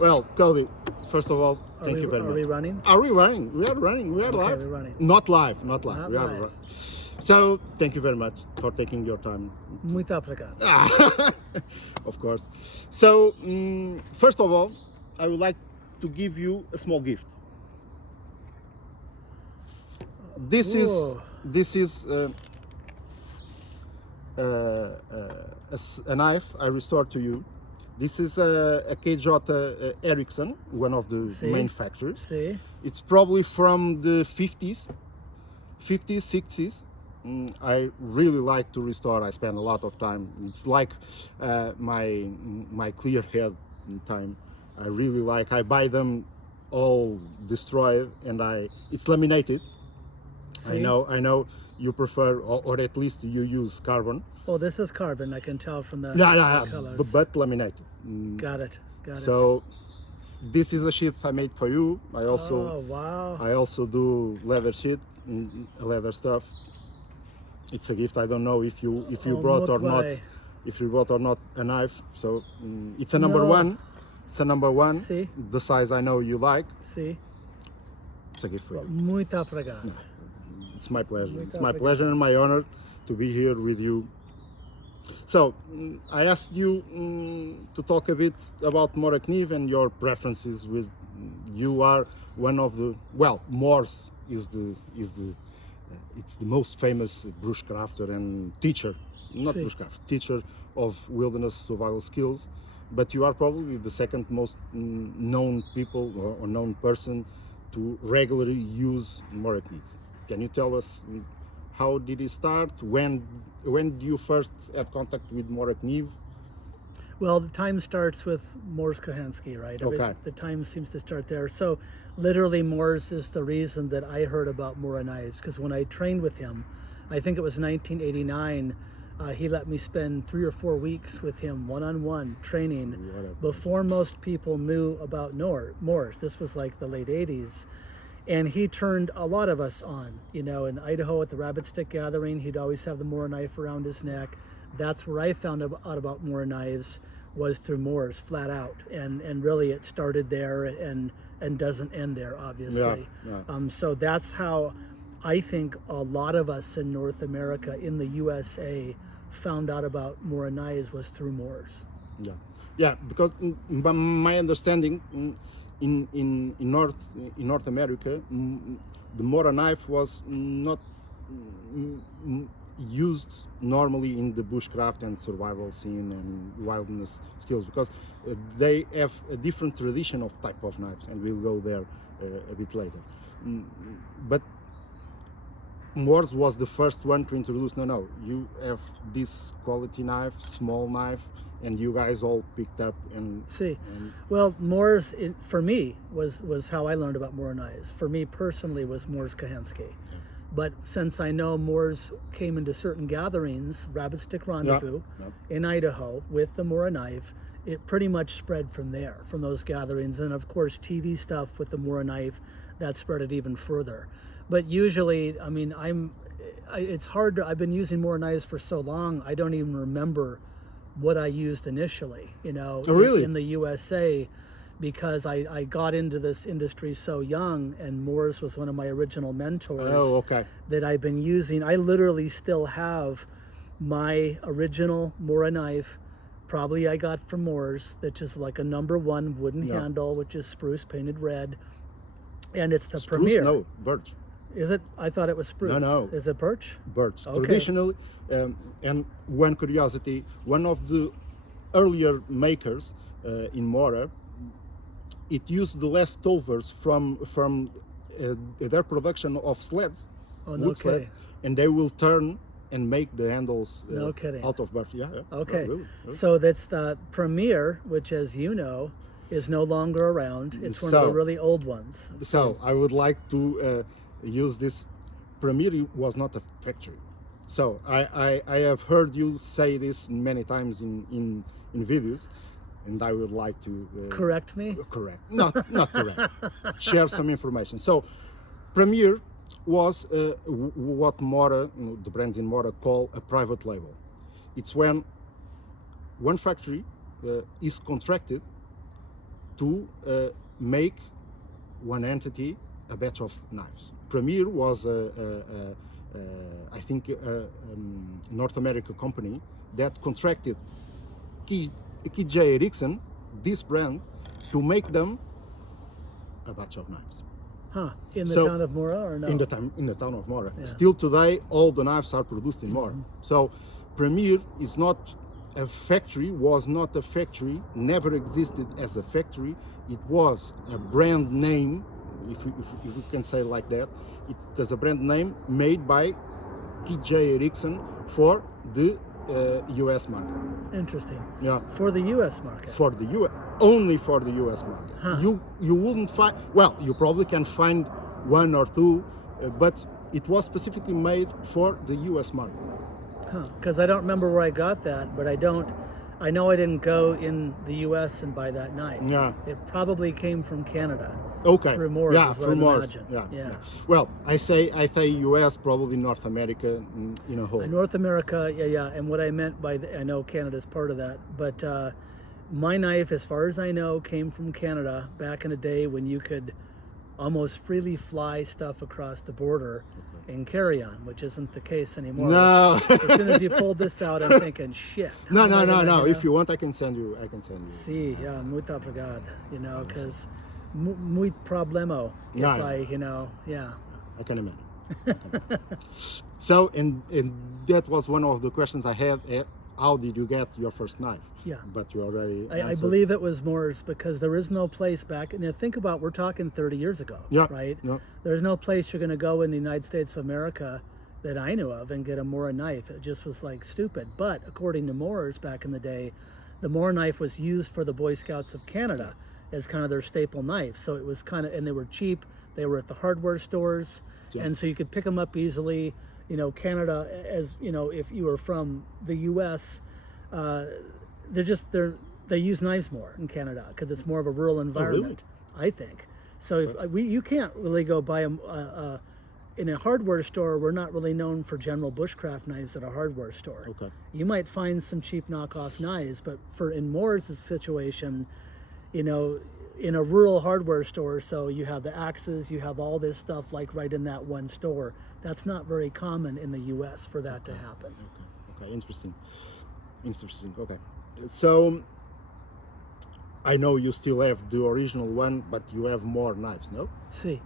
Well, Cody, first of all, thank you very much. Are we running? Are we running? We are running. We are Okay, live. we're running. Not live. Not live. Not we are live. So, thank you very much for taking your time. Muito obrigado. Of course. So, first of all, I would like to give you a small gift. This Whoa. is a knife I restored to you. This is a KJ Ericsson, one of the main factories. See? It's probably from the 50s, 60s. I really like to restore. I spend a lot of time. It's like my clear head time. I really like. I buy them all destroyed, and it's laminated. See? I know you prefer, or at least you use carbon. Oh, this is carbon. I can tell from the No, colors. but laminated. Got it. Got it. So this is a sheath I made for you. Oh, wow. I also do leather sheet, leather stuff. It's a gift. I don't know if you brought or not. vai. If you brought or not a knife. So it's a number No. one. It's a number one. See? The size I know you like. See? It's a gift for you. Muito obrigado. It's my pleasure. Muito It's my obrigado. pleasure and my honor to be here with you. So, I asked you to talk a bit about Morakniv and your preferences. With you are one of the Mors is it's the most famous bushcrafter and teacher, not Sí. bushcraft, teacher of wilderness survival skills. But you are probably the second most known people or known person to regularly use Morakniv. Can you tell us how did it start? When did you first had contact with Morakniv? Well, the time starts with Mors Kahansky, right? Okay. The time seems to start there. So literally Mors is the reason that I heard about Mora knives, because when I trained with him, I think it was 1989, he let me spend 3 or 4 weeks with him one-on-one training before most people knew about Mors. This was like the late 80s. And he turned a lot of us on, in Idaho at the rabbit stick gathering, he'd always have the Mora knife around his neck. That's where I found out about Mora knives, was through Mors, flat out. And really it started there and doesn't end there, obviously. Yeah. So that's how I think a lot of us in North America, in the USA, found out about Mora knives was through Mors. Yeah, because by my understanding, in North America, the Mora knife was not used normally in the bushcraft and survival scene and wilderness skills, because they have a different tradition of type of knives, and we'll go there a bit later. But Mors was the first one to introduce, no, you have this quality knife, small knife, and you guys all picked up and... See, well, Mors, for me, was how I learned about Mora knives. For me personally, was Mors Kahansky. But since I know Mors came into certain gatherings, Rabbit Stick Rendezvous in Idaho with the Mora knife, it pretty much spread from there, from those gatherings. And of course, TV stuff with the Mora knife, that spread it even further. But usually, I mean, it's hard I've been using Mora knives for so long, I don't even remember what I used initially, really? in the USA, because I got into this industry so young, and Mors was one of my original mentors that I've been using. I literally still have my original Mora knife, probably I got from Mors, that's just like a number 1 wooden handle, which is spruce painted red, and it's the Spruce? Premier. No, birch. Is it? I thought it was spruce. No. Is it birch? Birch. Okay. Traditionally, and one curiosity, one of the earlier makers in Mora, it used the leftovers from their production of sleds, wood sleds, and they will turn and make the handles out of birch. Yeah. Okay. Really. So that's the Premier, which, as you know, is no longer around. It's one of the really old ones. So I would like to use this. Premier was not a factory. So I have heard you say this many times in videos, and I would like to correct me. Correct, not correct. Share some information. So Premier was what Mora, the brands in Mora, call a private label. It's when one factory is contracted to make one entity a batch of knives. Premier was I think North America company that contracted J. Erickson, this brand, to make them a batch of knives. Huh? In the town of Mora, or no? In the town of Mora. Yeah. Still today, all the knives are produced in Mora. So Premier is not a factory, was not a factory, never existed as a factory. It was a brand name, if we can say it like that. It was a brand name made by J. Erickson for the U.S. market. Interesting. Yeah. For the U.S. market. For the U.S. Only for the U.S. market. Huh. You wouldn't find. Well, you probably can find one or two, but it was specifically made for the U.S. market. Because I don't remember where I got that, but I know I didn't go in the U.S. and buy that knife. Yeah. It probably came from Canada. Okay. Through Mora, yeah, is what through I Mora. imagine. Yeah. Well, I say U.S., probably North America in a whole. North America, yeah. And what I meant by I know Canada's part of that, but my knife, as far as I know, came from Canada back in a day when you could almost freely fly stuff across the border and carry on, which isn't the case anymore. No. As soon as you pulled this out, I'm thinking, shit. No. If you want, I can send you. Sí, yeah, muito obrigado. Because muy problema. If I can imagine. So, and that was one of the questions I had. How did you get your first knife? Yeah. But you already I believe it was Mora's, because there is no place back, and think about, we're talking 30 years ago, right? Yeah. There's no place you're going to go in the United States of America that I knew of and get a Mora knife. It just was like stupid. But according to Mora's back in the day, the Mora knife was used for the Boy Scouts of Canada as kind of their staple knife. So it was kind of, and they were cheap. They were at the hardware stores, and so you could pick them up easily. Canada, as if you were from the U.S., they use knives more in Canada because it's more of a rural environment. Oh, really? I think so. If you can't really go buy them in a hardware store. We're not really known for general bushcraft knives at a hardware store. Okay. You might find some cheap knockoff knives, but in Mora's situation, in a rural hardware store, so you have the axes, you have all this stuff like right in that one store. That's not very common in the U.S. for that to happen. Okay. Interesting. Okay. So I know you still have the original one, but you have more knives, no? See.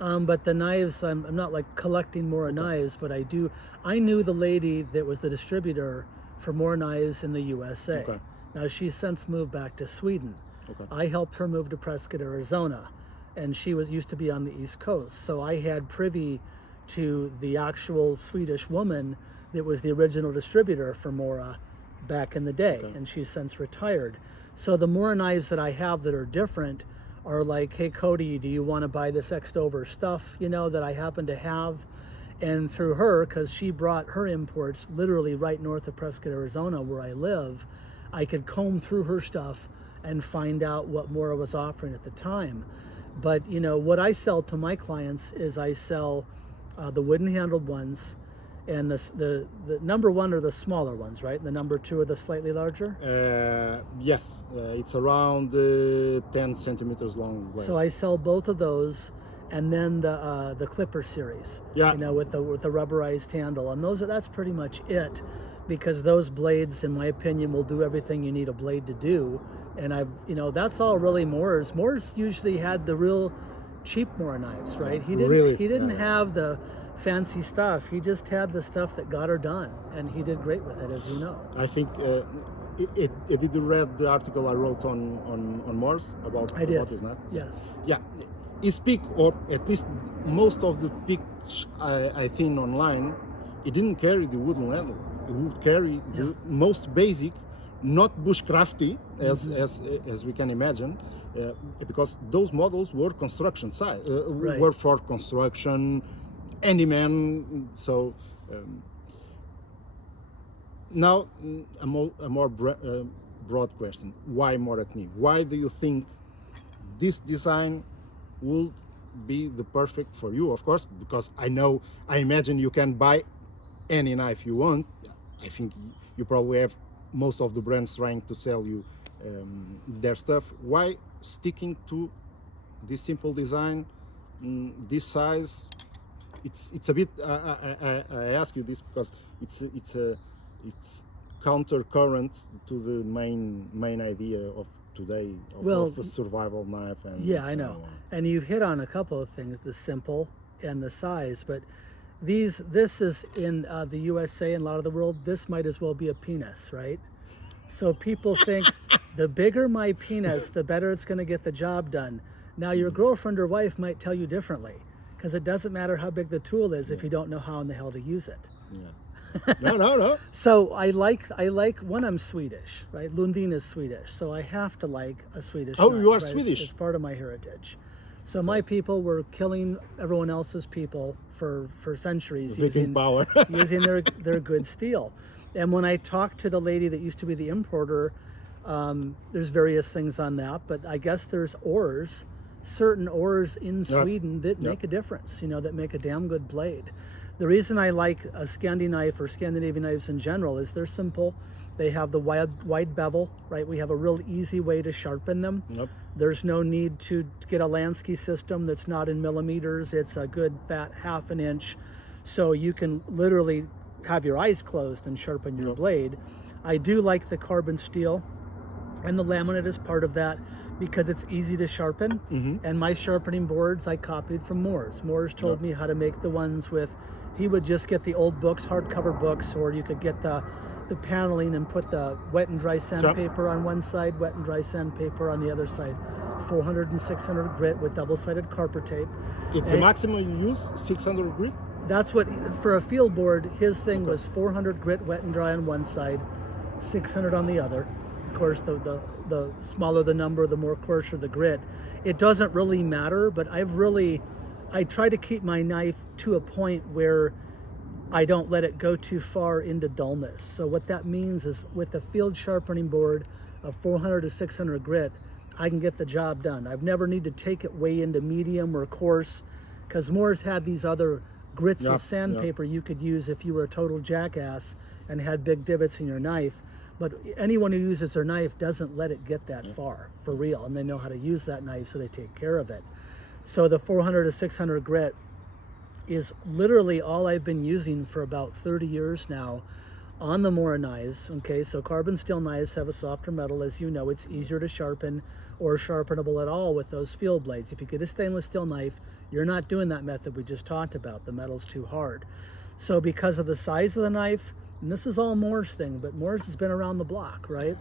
But the knives, I'm not like collecting Mora knives, but I do. I knew the lady that was the distributor for Mora knives in the USA. Okay. Now she's since moved back to Sweden. Okay. I helped her move to Prescott, Arizona, and she used to be on the East Coast. So I had privy to the actual Swedish woman that was the original distributor for Mora back in the day, and she's since retired. So the Mora knives that I have that are different are like, hey Cody, do you want to buy this Extover stuff, that I happen to have? And through her, because she brought her imports literally right north of Prescott, Arizona, where I live, I could comb through her stuff and find out what Mora was offering at the time. But what I sell to my clients is I sell the wooden handled ones, and the number one are the smaller ones, right? And the number two are the slightly larger? Yes, it's around 10 centimeters long blade. So I sell both of those, and then the Clipper series, with the rubberized handle, and that's pretty much it, because those blades, in my opinion, will do everything you need a blade to do. And that's all really Mora's. Mora's usually had the real cheap Mora knives, right? He didn't have the fancy stuff. He just had the stuff that got her done, and he did great with it, as you know. I think did you read the article I wrote on Mora's about his knife? Yes. Yeah, his pick, or at least most of the picks I think online, it didn't carry the wooden handle. It would carry the most basic, not bushcrafty as we can imagine, because those models were construction side, were for construction, handyman. So now a more broad question: why Morakniv? Why do you think this design will be the perfect for you? Of course, because I imagine you can buy any knife you want. I think you probably have most of the brands trying to sell you their stuff. Why sticking to this simple design, this size. It's a bit. I ask you this because it's counter current to the main idea of today of a survival knife. And yeah, I know. And you hit on a couple of things: the simple and the size. But this is in the USA and a lot of the world. This might as well be a penis, right? So people think the bigger my penis, the better it's going to get the job done. Now your girlfriend or wife might tell you differently, because it doesn't matter how big the tool is if you don't know how in the hell to use it. Yeah. No. So I like when I'm Swedish, right? Lundin is Swedish, so I have to like a Swedish. Oh, knife, you are right? Swedish. It's part of my heritage. So my people were killing everyone else's people for centuries Viking power. using their good steel. And when I talked to the lady that used to be the importer, there's various things on that, but I guess there's certain ores in Sweden that make a difference, that make a damn good blade. The reason I like a Scandi knife or Scandinavian knives in general is they're simple. They have the wide bevel, right? We have a real easy way to sharpen them. Yep. There's no need to get a Lansky system that's not in millimeters. It's a good fat 1/2 inch. So you can literally have your eyes closed and sharpen your blade. I do like the carbon steel, and the laminate is part of that because it's easy to sharpen. And my sharpening boards I copied from Mora's. Mora's told me how to make the ones with, he would just get the old books, hardcover books, or you could get the paneling and put the wet and dry sandpaper on one side, wet and dry sandpaper on the other side. 400 and 600 grit with double-sided carper tape. It's a maximum you use, 600 grit? That's what, for a field board, his thing was 400 grit wet and dry on one side, 600 on the other. Of course, the smaller the number, the more coarser the grit. It doesn't really matter, but I try to keep my knife to a point where I don't let it go too far into dullness. So what that means is with a field sharpening board of 400 to 600 grit, I can get the job done. I've never need to take it way into medium or coarse, because Mora's had these other grits of sandpaper you could use if you were a total jackass and had big divots in your knife. But anyone who uses their knife doesn't let it get that far, for real, and they know how to use that knife, so they take care of it. So the 400 to 600 grit is literally all I've been using for about 30 years now on the Mora knives. Okay, so carbon steel knives have a softer metal. As you know, it's easier to sharpen or sharpenable at all with those field blades. If you get a stainless steel knife, you're not doing that method we just talked about. The metal's too hard. So because of the size of the knife, and this is all Mora's thing, but Mora's has been around the block, right?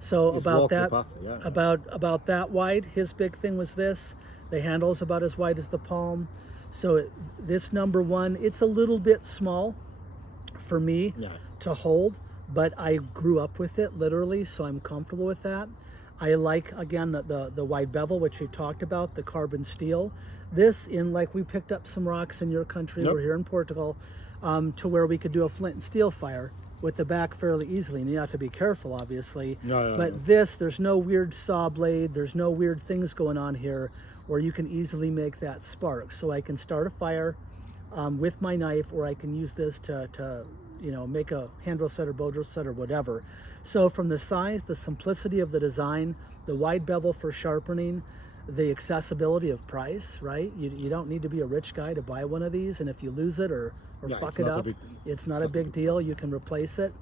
So about that wide, his big thing was this. The handle's about as wide as the palm. So this number one, it's a little bit small for me to hold, but I grew up with it literally, so I'm comfortable with that. I like, again, the wide bevel, which we talked about, the carbon steel. This, we picked up some rocks in your country, we're here in Portugal, to where we could do a flint and steel fire with the back fairly easily, and you have to be careful, obviously. But this, there's no weird saw blade, there's no weird things going on here, where you can easily make that spark. So I can start a fire with my knife, or I can use this to make a hand drill set or bow drill set or whatever. So from the size, the simplicity of the design, the wide bevel for sharpening, the accessibility of price, right? You don't need to be a rich guy to buy one of these, and if you lose it or fuck it up, it's not a big deal. You can replace it.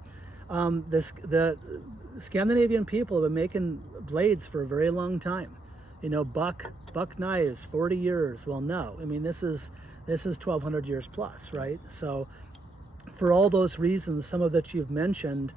The Scandinavian people have been making blades for a very long time. Buck knives, 40 years. Well, no, I mean, this is 1,200 years plus, right? So for all those reasons, some of that you've mentioned,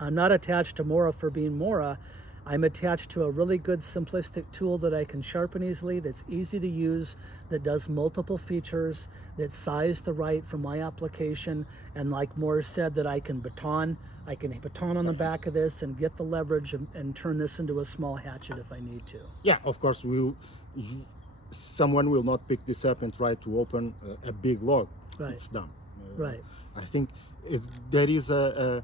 I'm not attached to Mora for being Mora. I'm attached to a really good simplistic tool that I can sharpen easily, that's easy to use, that does multiple features, that's sized the right for my application, and like Mora said, that I can baton on the back of this and get the leverage and turn this into a small hatchet if I need to. Yeah, of course, someone will not pick this up and try to open a big log. Right. It's dumb. Right. I think there is a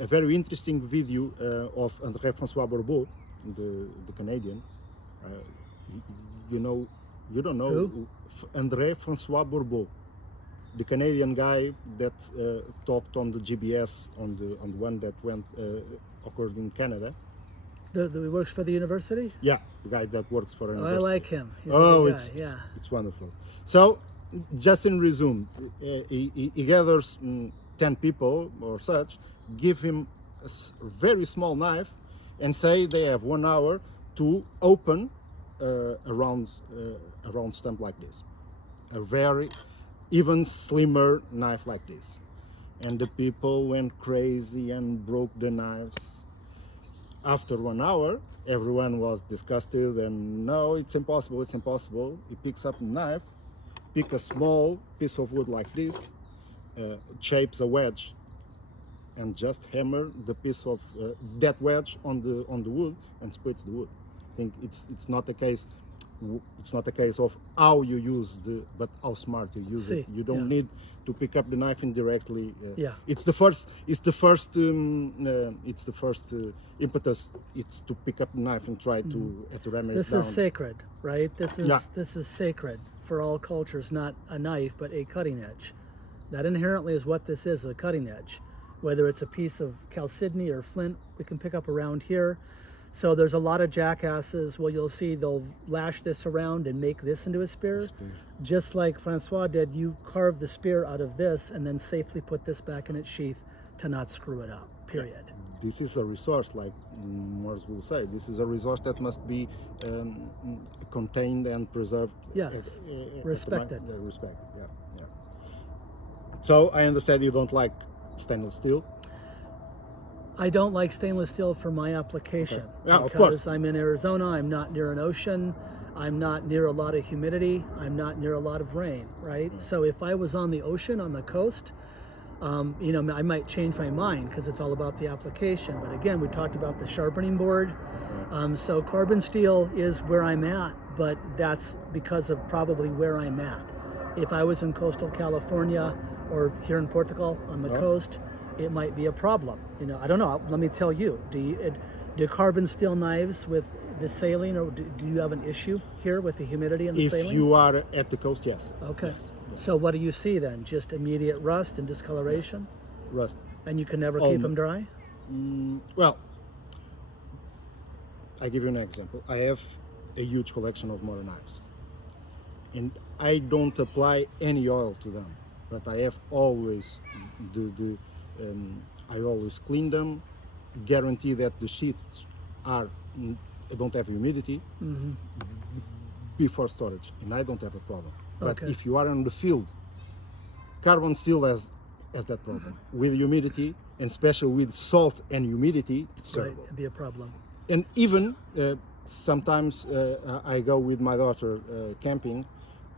very interesting video of André Francois Bourbeau, the Canadian. You don't know who? André Francois Bourbeau, the Canadian guy that talked on the GBS on the one that occurred in Canada. He works for the university? Yeah, the guy that works for an Oh, I university. like him. He's a Oh, good guy. it's yeah. it's wonderful. So, just in resume, he gathers 10 people or such, give him a very small knife, and say they have 1 hour to open a round stump like this, a very even slimmer knife like this, and the people went crazy and broke the knives. After 1 hour, everyone was disgusted and no, it's impossible, it's impossible. He picks up a knife, pick a small piece of wood like this, shapes a wedge, and just hammer the piece of that wedge on the wood and splits the wood. I think it's not a case. It's not a case of how you use but how smart you use it. You don't need to pick up the knife indirectly. It's the first. It's the first. It's the first impetus. It's to pick up the knife and try to ram it down. This is sacred, right? This is sacred for all cultures. Not a knife, but a cutting edge. That inherently is what this is, a cutting edge. Whether it's a piece of chalcedony or flint, we can pick up around here. So there's a lot of jackasses. Well, you'll see they'll lash this around and make this into a spear. Just like Francois did, you carve the spear out of this and then safely put this back in its sheath to not screw it up, period. This is a resource, like Morse will say. This is a resource that must be contained and preserved. Yes, respected. Respected, yeah. So I understand you don't like stainless steel. I don't like stainless steel for my application. Okay. Yeah, because of course. I'm in Arizona, I'm not near an ocean, I'm not near a lot of humidity, I'm not near a lot of rain, right? So if I was on the ocean, on the coast, I might change my mind because it's all about the application. But again, we talked about the sharpening board. So carbon steel is where I'm at, but that's because of probably where I'm at. If I was in coastal California or here in Portugal on the coast, it might be a problem. I don't know. Let me tell you. Do carbon steel knives with the saline, or do you have an issue here with the humidity and the saline? If you are at the coast, yes. Okay. Yes. So what do you see then? Just immediate rust and discoloration? Rust. And you can never keep them dry? Well, I give you an example. I have a huge collection of Mora knives, and I don't apply any oil to them, but I have always I always clean them, guarantee that the sheaths don't have humidity before storage, and I don't have a problem. But if you are in the field, carbon steel has that problem with humidity, and especially with salt and humidity. It's terrible. Right, it'd be a problem. And even sometimes I go with my daughter camping,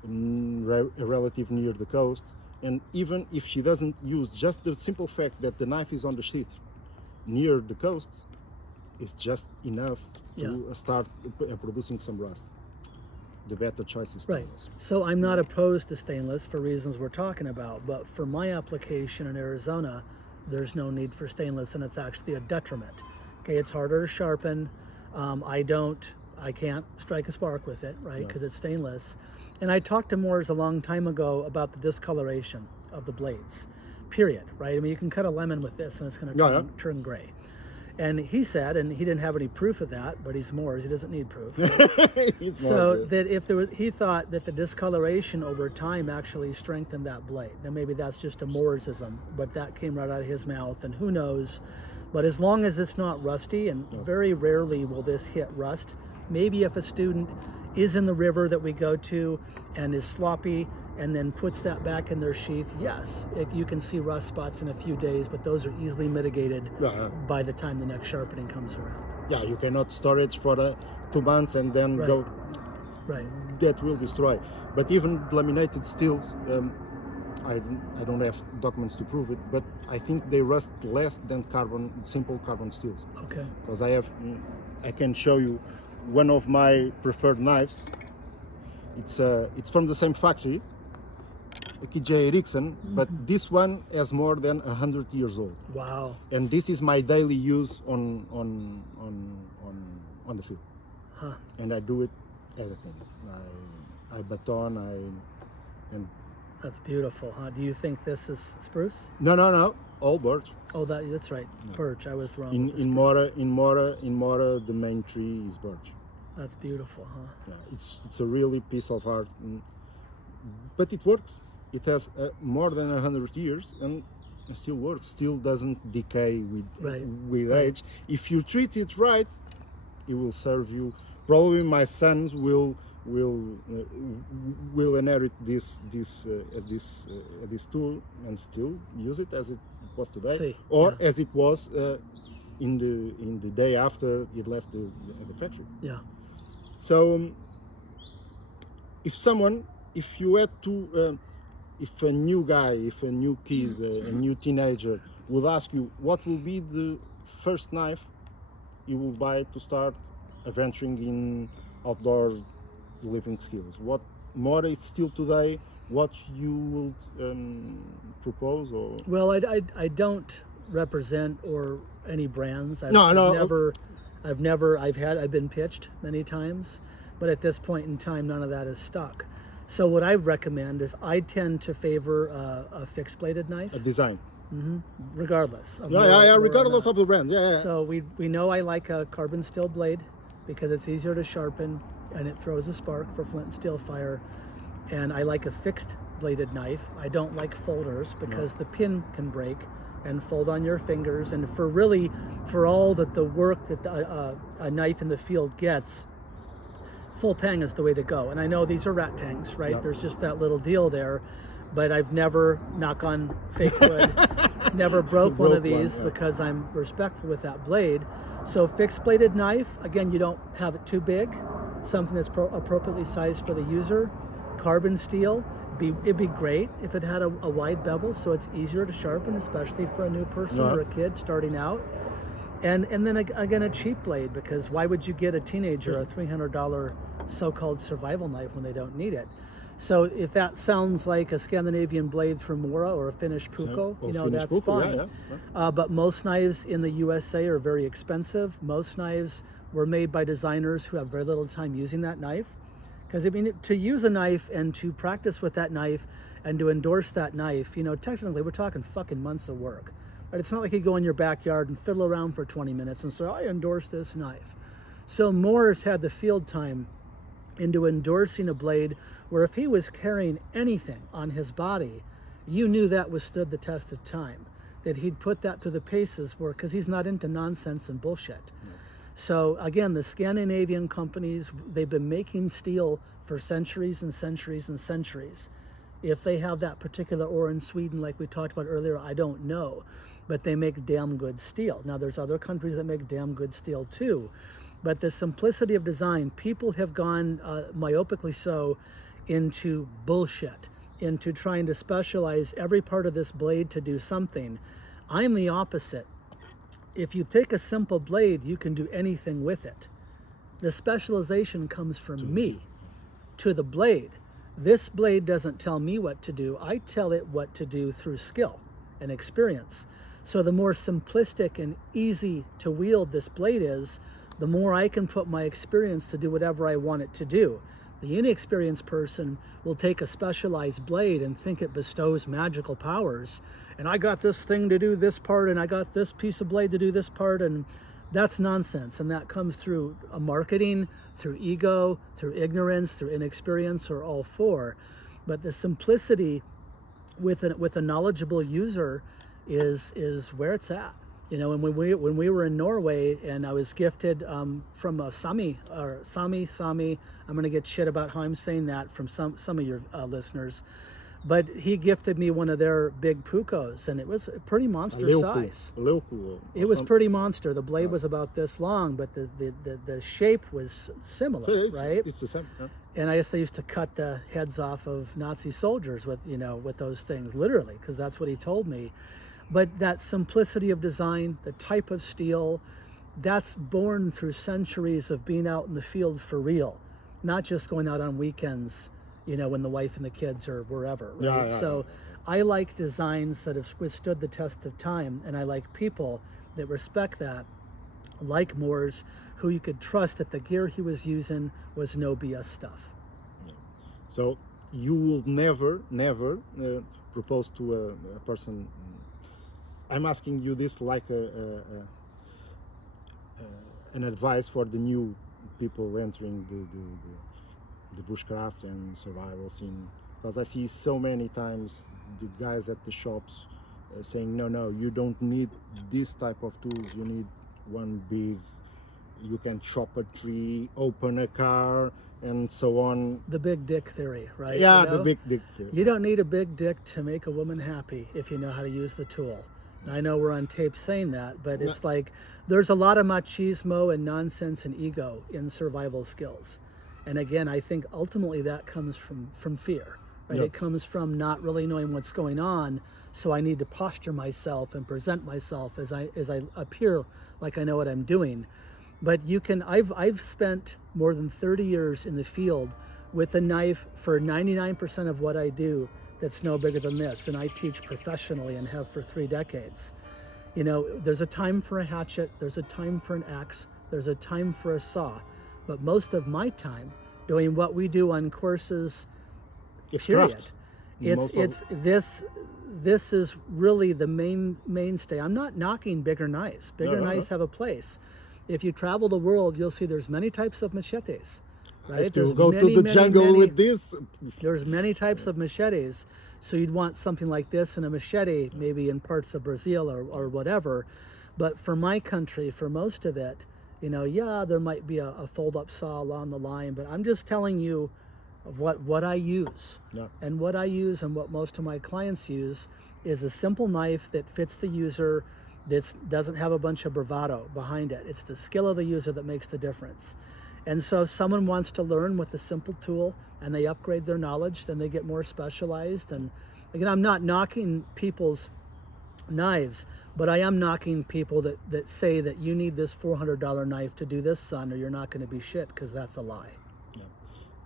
relative near the coast, and even if she doesn't use, just the simple fact that the knife is on the sheath near the coast is just enough to start producing some rust. The better choice is stainless. Right. So I'm not opposed to stainless for reasons we're talking about, but for my application in Arizona, there's no need for stainless, and it's actually a detriment. Okay, it's harder to sharpen. I can't strike a spark with it, right? Because it's stainless. And I talked to Moores a long time ago about the discoloration of the blades, period, right? I mean, you can cut a lemon with this and it's going to turn gray. And he said, and he didn't have any proof of that, but he's Moores, he doesn't need proof. That if there was, he thought that the discoloration over time actually strengthened that blade. Now maybe that's just a Mooresism, but that came right out of his mouth, and who knows. But as long as it's not rusty, and very rarely will this hit rust, maybe if a student is in the river that we go to and is sloppy and then puts that back in their sheath, yes, you can see rust spots in a few days, but those are easily mitigated by the time the next sharpening comes around. Yeah, you cannot storage for 2 months and then go. Right. That will destroy. But even laminated steels, I don't have documents to prove it, but I think they rust less than simple carbon steels. Okay. Because I can show you one of my preferred knives. It's from the same factory, KJ Ericsson, but this one has more than 100 years old. Wow. And this is my daily use on the field. And I do it everything. I baton, and that's beautiful, huh? Do you think this is spruce? No, all birch. Oh, that's right, birch. I was wrong. In Mora, the main tree is birch. That's beautiful, huh? Yeah, it's a really piece of art, but it works. It has more than 100 years and still works. Still doesn't decay with Right. age. If you treat it right, it will serve you. Probably my sons will uh, will inherit this tool and still use it as it was today, See, or yeah. as it was in the day after it left the factory. Yeah. So if you had to, if a new guy, if a new kid, a new teenager would ask you what will be the first knife you will buy to start adventuring in outdoor living skills, what Mora is still today, what you would propose? Or Well, I don't represent or any brands. no, no, I've been pitched many times, but at this point in time, none of that is stuck. So what I recommend is I tend to favor a fixed bladed knife, a design. regardless. Of Regardless of the brand. Yeah. So we know I like a carbon steel blade because it's easier to sharpen and it throws a spark for flint and steel fire. And I like a fixed bladed knife. I don't like folders because the pin can break and fold on your fingers. And for all that the work that a knife in the field gets, full tang is the way to go. And I know these are rat tangs, right? Yeah. There's just that little deal there. But I've never, knock on fake wood, never broke one of these because I'm respectful with that blade. So fixed bladed knife, again, you don't have it too big, something that's appropriately sized for the user. Carbon steel, it'd be great if it had a wide bevel so it's easier to sharpen, especially for a new person or a kid starting out. And then again, a cheap blade, because why would you get a teenager a $300 so-called survival knife when they don't need it? So if that sounds like a Scandinavian blade from Mora or a Finnish Puukko, that's fine. But most knives in the USA are very expensive. Most knives were made by designers who have very little time using that knife. Because I mean, to use a knife and to practice with that knife and to endorse that knife, technically we're talking fucking months of work. Right? It's not like you go in your backyard and fiddle around for 20 minutes and say, I endorse this knife. So Mora's had the field time into endorsing a blade where if he was carrying anything on his body, you knew that withstood the test of time, that he'd put that through the paces because he's not into nonsense and bullshit. So again, the Scandinavian companies, they've been making steel for centuries and centuries and centuries. If they have that particular ore in Sweden, like we talked about earlier, I don't know, but they make damn good steel. Now there's other countries that make damn good steel too, but the simplicity of design, people have gone myopically so into bullshit, into trying to specialize every part of this blade to do something. I'm the opposite. If you take a simple blade, you can do anything with it. The specialization comes from me to the blade. This blade doesn't tell me what to do. I tell it what to do through skill and experience. So the more simplistic and easy to wield this blade is, the more I can put my experience to do whatever I want it to do. The inexperienced person will take a specialized blade and think it bestows magical powers. And I got this thing to do this part, and I got this piece of blade to do this part, and that's nonsense. And that comes through a marketing, through ego, through ignorance, through inexperience, or all four. But the simplicity with a knowledgeable user is where it's at. And when we were in Norway, and I was gifted from a Sami. I'm going to get shit about how I'm saying that from some of your listeners, but he gifted me one of their big Puukkos, and it was a pretty monster size. It was pretty monster. The blade was about this long, but the shape was similar, right? It's the same. Yeah. And I guess they used to cut the heads off of Nazi soldiers with those things, literally, because that's what he told me. But that simplicity of design, the type of steel, that's born through centuries of being out in the field for real, not just going out on weekends, when the wife and the kids are wherever, right? So I like designs that have withstood the test of time, and I like people that respect that, like Mora's, who you could trust that the gear he was using was no BS stuff. So you will never propose to a person. I'm asking you this like an advice for the new people entering the bushcraft and survival scene, because I see so many times the guys at the shops saying, no, you don't need this type of tools, you need one big, you can chop a tree, open a car, and so on. The big dick theory, right? Yeah, You know? the big dick theory. You don't need a big dick to make a woman happy if you know how to use the tool. And I know we're on tape saying that, but it's like there's a lot of machismo and nonsense and ego in survival skills. And again, I think ultimately that comes from fear, right? Yep. It comes from not really knowing what's going on, so I need to posture myself and present myself as I appear like I know what I'm doing. But you can, I've spent more than 30 years in the field with a knife for 99% of what I do that's no bigger than this, and I teach professionally and have for 3 decades. You know, there's a time for a hatchet, there's a time for an axe, there's a time for a saw, but most of my time doing what we do on courses, It's period. craft. This is really the mainstay. I'm not knocking bigger knives. Bigger knives have a place. If you travel the world, you'll see there's many types of machetes. Right? If you go to the jungle with this, there's many types of machetes. So you'd want something like this and a machete, maybe in parts of Brazil or whatever. But for my country, for most of it, you know, yeah, there might be a fold-up saw along the line, but I'm just telling you of what I use. Yeah. And what I use and what most of my clients use is a simple knife that fits the user, that doesn't have a bunch of bravado behind it. It's the skill of the user that makes the difference. And so if someone wants to learn with a simple tool and they upgrade their knowledge, then they get more specialized. And again, I'm not knocking people's knives, but I am knocking people that say that you need this $400 knife to do this, son, or you're not going to be shit, because that's a lie. yeah.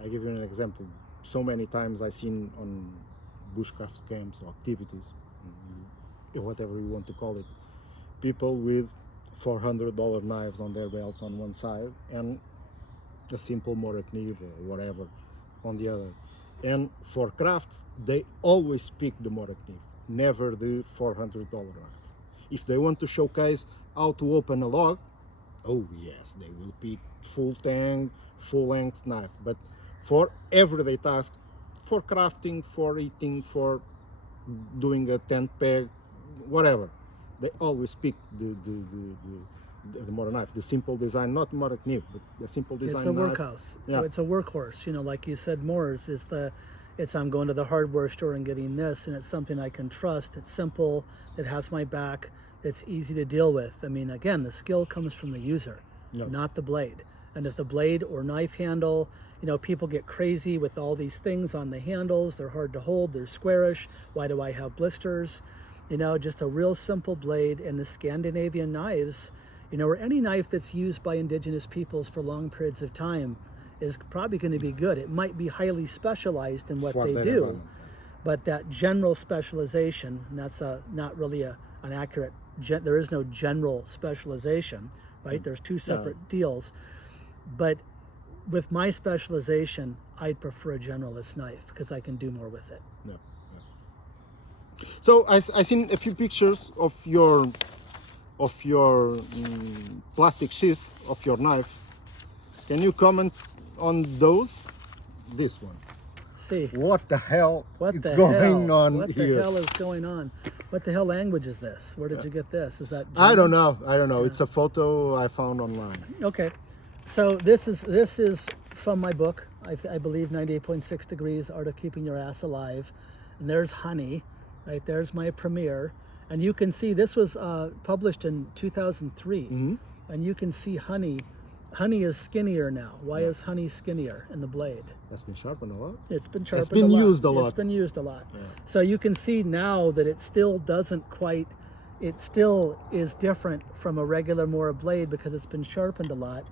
I give you an example. So many times I've seen on bushcraft camps or activities, whatever you want to call it, people with $400 knives on their belts on one side and a simple Morakniv or whatever on the other. And for crafts, they always pick the Morakniv, never the $400 knife. If they want to showcase how to open a log, oh yes, they will pick full tang, full length knife. But for everyday task, for crafting, for eating, for doing a tent peg, whatever, they always pick the Mora knife, the simple design, not Morakniv, but the simple design. It's a knife. workhorse. Yeah. It's a workhorse. You know, like you said, Mora's it's I'm going to the hardware store and getting this, and it's something I can trust. It's simple. It has my back. It's easy to deal with. I mean, again, the skill comes from the user, not the blade. And if the blade or knife handle, you know, people get crazy with all these things on the handles. They're hard to hold. They're squarish. Why do I have blisters? You know, just a real simple blade. And the Scandinavian knives, you know, or any knife that's used by indigenous peoples for long periods of time is probably going to be good. It might be highly specialized in what they do, but that general specialization, and that's not really an accurate, there is no general specialization, right? There's two separate deals. But with my specialization, I'd prefer a generalist knife because I can do more with it. Yeah, yeah. So I seen a few pictures of your plastic sheath of your knife. Can you comment on those? This one. See. What the hell What is the going hell? on What here? the hell is going on? What the hell language is this? Where did you get this? Is that German? I don't know. It's a photo I found online. Okay. So this is from my book, I believe 98.6 Degrees, Art of Keeping Your Ass Alive. And there's honey, right? There's my premiere. And you can see this was published in 2003. Mm-hmm. And you can see honey. Honey is skinnier now. Why is honey skinnier in the blade? That's been sharpened a lot. It's been sharpened It's been a lot. used a lot. It's been used a lot. Yeah. So you can see now that it still doesn't quite, it still is different from a regular Mora blade because it's been sharpened a lot.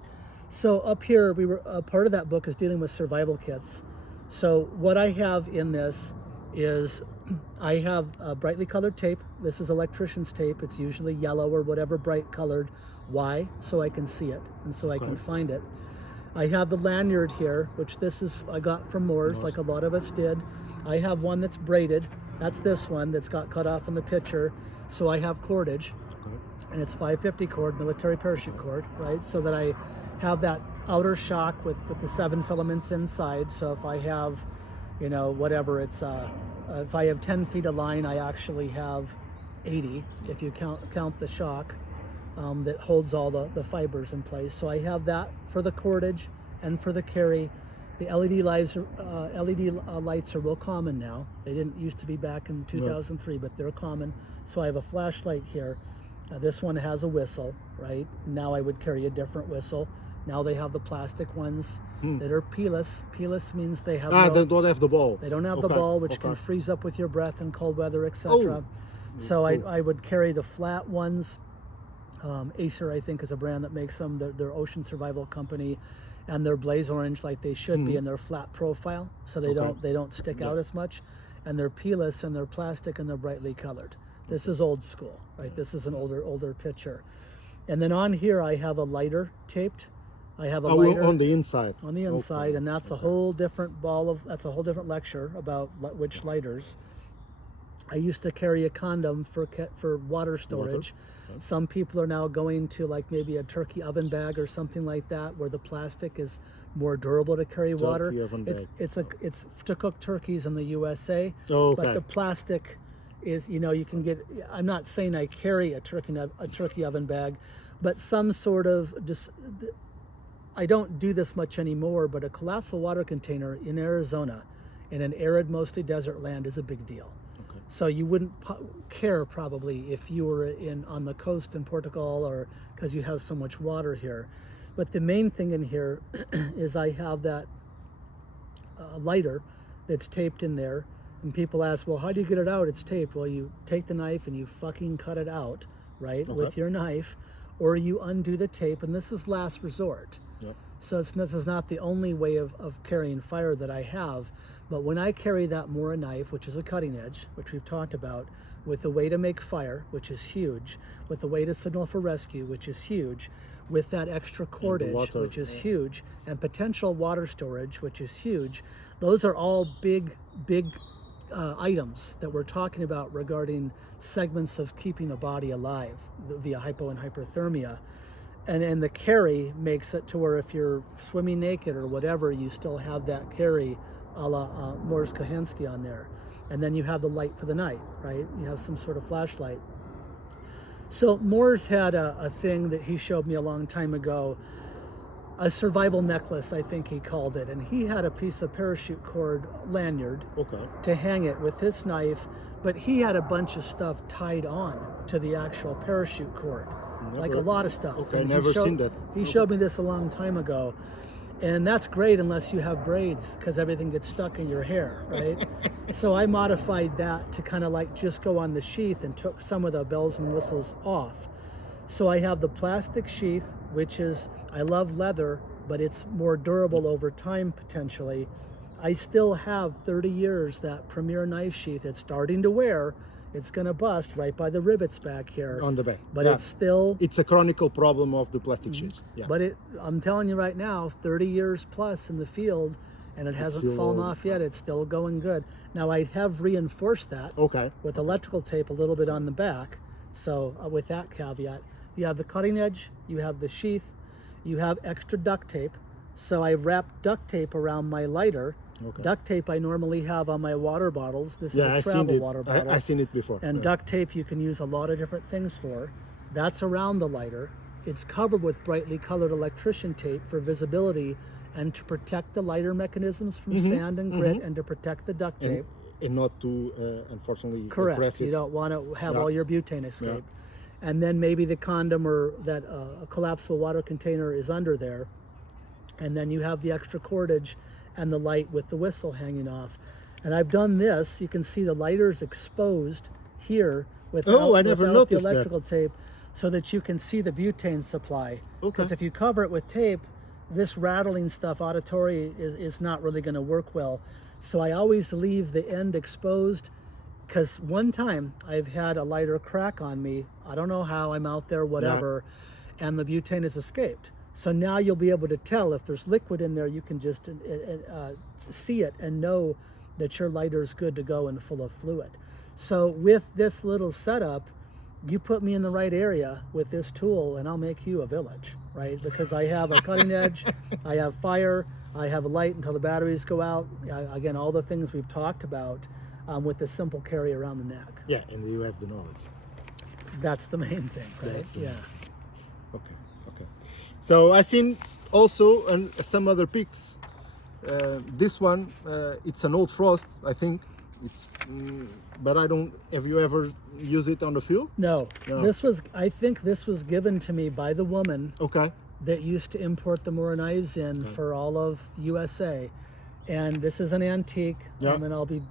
So up here, we were part of that book is dealing with survival kits. So what I have in this is I have a brightly colored tape. This is electrician's tape. It's usually yellow or whatever bright colored. Why? So I can see it and so I can find it. I have the lanyard here, which this is I got from Mora's, like a lot of us did. I have one that's braided. That's this one that's got cut off in the picture. So I have cordage, and it's 550 cord, military parachute cord, right? So that I have that outer shock with the 7 filaments inside. So if I have, you know, whatever it's, if I have 10 feet of line, I actually have 80 if you count the shock that holds all the fibers in place. So I have that for the cordage and for the carry. The LED lights are real common now. They didn't used to be back in 2003, but they're common. So I have a flashlight here. This one has a whistle, right? Now I would carry a different whistle. Now they have the plastic ones that are peelless. Peelless means they have they don't have the ball. They don't have the ball, which can freeze up with your breath in cold weather, etc. So I would carry the flat ones. Acer, I think, is a brand that makes them. They're Ocean Survival Company, and they're blaze orange like they should be, and they're flat profile, so they don't stick out as much. And they're peelless, and they're plastic, and they're brightly colored. This is old school, right? This is an older picture. And then on here I have a lighter taped. I have a lighter on the inside. On the inside, and that's a whole different that's a whole different lecture about which lighters. I used to carry a condom for water storage. Okay. Some people are now going to like maybe a turkey oven bag or something like that, where the plastic is more durable to carry water. It's to cook turkeys in the USA, but the plastic is, you know, you can get. I'm not saying I carry a turkey oven bag, but some sort of I don't do this much anymore, but a collapsible water container in Arizona, in an arid, mostly desert land, is a big deal. Okay. So you wouldn't care probably if you were on the coast in Portugal, or because you have so much water here. But the main thing in here is I have that lighter that's taped in there. And people ask, well, how do you get it out? It's taped. Well, you take the knife and you fucking cut it out, right, with your knife, or you undo the tape, and this is last resort. Yep. So this is not the only way of carrying fire that I have, but when I carry that Mora knife, which is a cutting edge, which we've talked about, with the way to make fire, which is huge, with the way to signal for rescue, which is huge, with that extra cordage, which is huge, and potential water storage, which is huge, those are all big items that we're talking about regarding segments of keeping a body alive via hypo and hyperthermia. And the carry makes it to where if you're swimming naked or whatever, you still have that carry a la Morris Kohensky on there. And then you have the light for the night, right? You have some sort of flashlight. So Morris had a thing that he showed me a long time ago, a survival necklace, I think he called it. And he had a piece of parachute cord lanyard to hang it with his knife, but he had a bunch of stuff tied on to the actual parachute cord. Like a lot of stuff. Okay, never seen that. He showed me this a long time ago. And that's great unless you have braids, because everything gets stuck in your hair, right? So I modified that to kind of like just go on the sheath and took some of the bells and whistles off. So I have the plastic sheath, which is, I love leather, but it's more durable over time potentially. I still have 30 years that Premier knife sheath. It's starting to wear. It's going to bust right by the rivets back here. On the back. But it's still... It's a chronicle problem of the plastic sheets. Yeah. But I'm telling you right now, 30 years plus in the field, and it hasn't fallen off yet. It's still going good. Now, I have reinforced that with electrical tape a little bit on the back. So with that caveat, you have the cutting edge, you have the sheath, you have extra duct tape. So I wrapped duct tape around my lighter. Duct tape I normally have on my water bottles. This is a travel water bottle. I've seen it before. And duct tape you can use a lot of different things for. That's around the lighter. It's covered with brightly colored electrician tape for visibility and to protect the lighter mechanisms from sand and grit and to protect the duct tape. And not to, unfortunately, correct. Press it. You don't want to have all your butane escape. And then maybe the condom or that a collapsible water container is under there. And then you have the extra cordage and the light with the whistle hanging off. And I've done this. You can see the lighters exposed here without the electrical tape, so that you can see the butane supply. Because if you cover it with tape, this rattling stuff auditory is not really going to work well. So I always leave the end exposed, because one time I've had a lighter crack on me. I don't know how, I'm out there, whatever, and the butane has escaped. So now you'll be able to tell if there's liquid in there. You can just see it and know that your lighter is good to go and full of fluid. So with this little setup, you put me in the right area with this tool and I'll make you a village, right? Because I have a cutting edge, I have fire, I have a light until the batteries go out. Again, all the things we've talked about with the simple carry around the neck. Yeah, and you have the knowledge. That's the main thing, right? That's the Yeah. Okay, okay. So I seen also some other pics. This one, it's an old frost, I think. It's, but I don't. Have you ever used it on the field? No, No. this was. I think this was given to me by the woman Okay. that used to import the Mora knives in for all of USA, and this is an antique. Yeah. And I'll be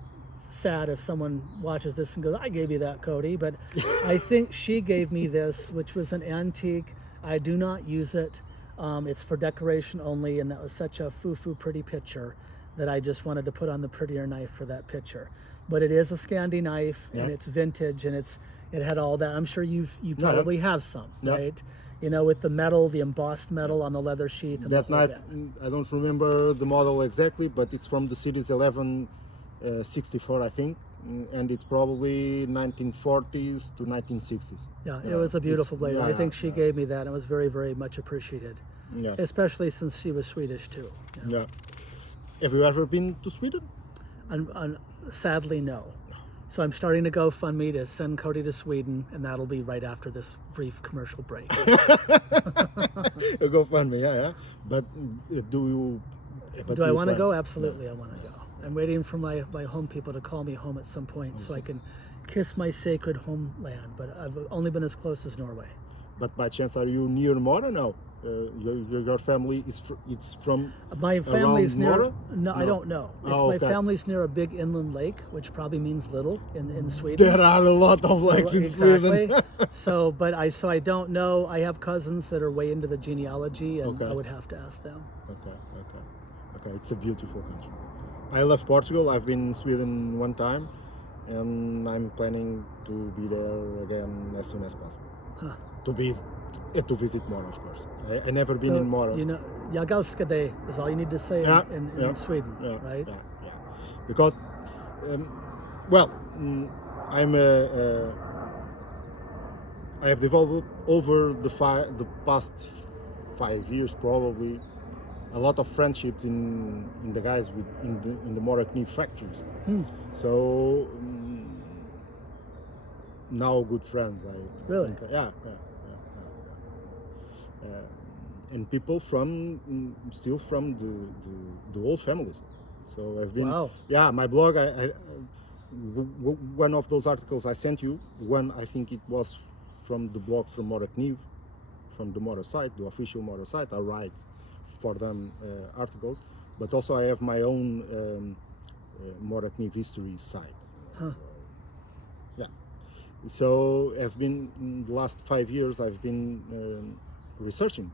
sad if someone watches this and goes, "I gave you that, Cody," but I think she gave me this, which was an antique. I do not use it. It's for decoration only, and that was such a foo-foo pretty picture that I just wanted to put on the prettier knife for that picture. But it is a Scandi knife, and it's vintage, and it had all that. I'm sure you probably have some, right? You know, with the metal, the embossed metal on the leather sheath. And That knife, I don't remember the model exactly, but it's from the series 1164, I think, and it's probably 1940s to 1960s. Yeah, it was a beautiful blade. I think she yeah. gave me that, and it was very, very much appreciated. Yeah. Especially since she was Swedish too. Yeah. Have you ever been to Sweden? Sadly, no. So I'm starting to GoFundMe to send Cody to Sweden, and that'll be right after this brief commercial break. GoFundMe, yeah. But do you? Do I want to go? Absolutely, I want to go. I'm waiting for my home people to call me home at some point so I can kiss my sacred homeland. But I've only been as close as Norway. But by chance, are you near Mora now? Your family it's from my family's around near. Mora? No, I don't know. It's Oh, my okay. family's near a big inland lake, which probably means little in Sweden. There are a lot of lakes in Exactly. Sweden. so I don't know. I have cousins that are way into the genealogy, and Okay. I would have to ask them. Okay. It's a beautiful country. I love Portugal. I've been in Sweden one time, and I'm planning to be there again as soon as possible. Huh. To visit Mora, of course. I never been in Mora. You know, Jag älskar dig is all you need to say in Sweden, right? Yeah. Because, I have developed over the past 5 years probably a lot of friendships in the guys in the Morakniv factories. So now good friends. I Really? think, yeah. And people from still from the old families. So I've been. Wow. Yeah, my blog. One of those articles I sent you. One I think it was from the blog from Morakniv, from the Mora site, the official Mora site. I write for them articles, but also I have my own Morakniv history site. Huh. So I've been in the last 5 years. I've been researching.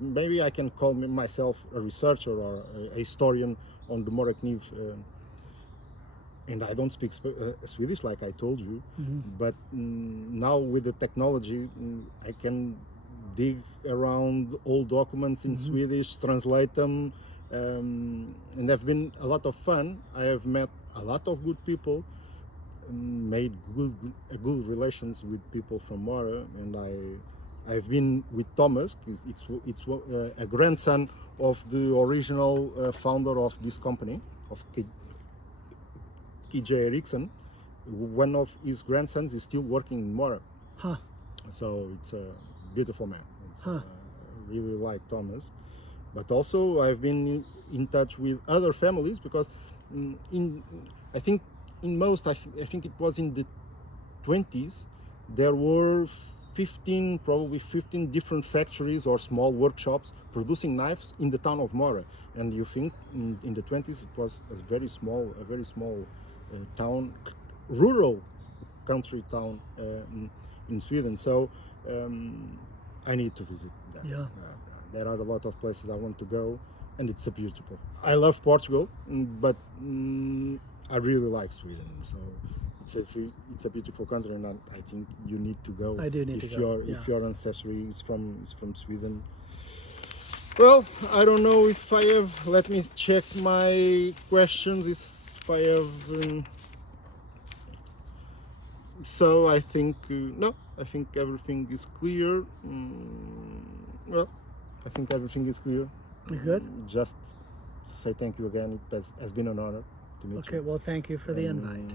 Maybe I can call myself a researcher or a historian on the Morakniv. And I don't speak Swedish, like I told you. But now with the technology, I can dig around old documents in Swedish, translate them, and have been a lot of fun. I have met a lot of good people, made good relations with people from Mora, and I've been with Thomas. It's a grandson of the original founder of this company, of KJ Eriksson. One of his grandsons is still working in Mora. Huh. So it's a beautiful man. Huh. I really like Thomas. But also I've been in touch with other families because I think it was in the 20s there were 15 different factories or small workshops producing knives in the town of Mora. And you think in the 20s it was a very small town, rural country town in Sweden. So I need to visit that. Yeah. There are a lot of places I want to go, and it's a beautiful. I love Portugal, but I really like Sweden. So it's a beautiful country, and I think you need to go. I do need to go. If your ancestry is from Sweden. Well, I don't know if I have. Let me check my questions. If I have. So I think no, I think everything is clear. Well, I think everything is clear. You good? Just say thank you again. It has been an honor to meet Okay, you. well, thank you for the invite.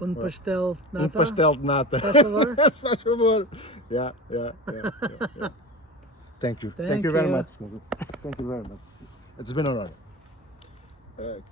Un well, pastel nata? Un pastel de nata. Faz favor? Faz favor. Yeah. Thank you. Thank you very much. Thank you very much. It's been an honor.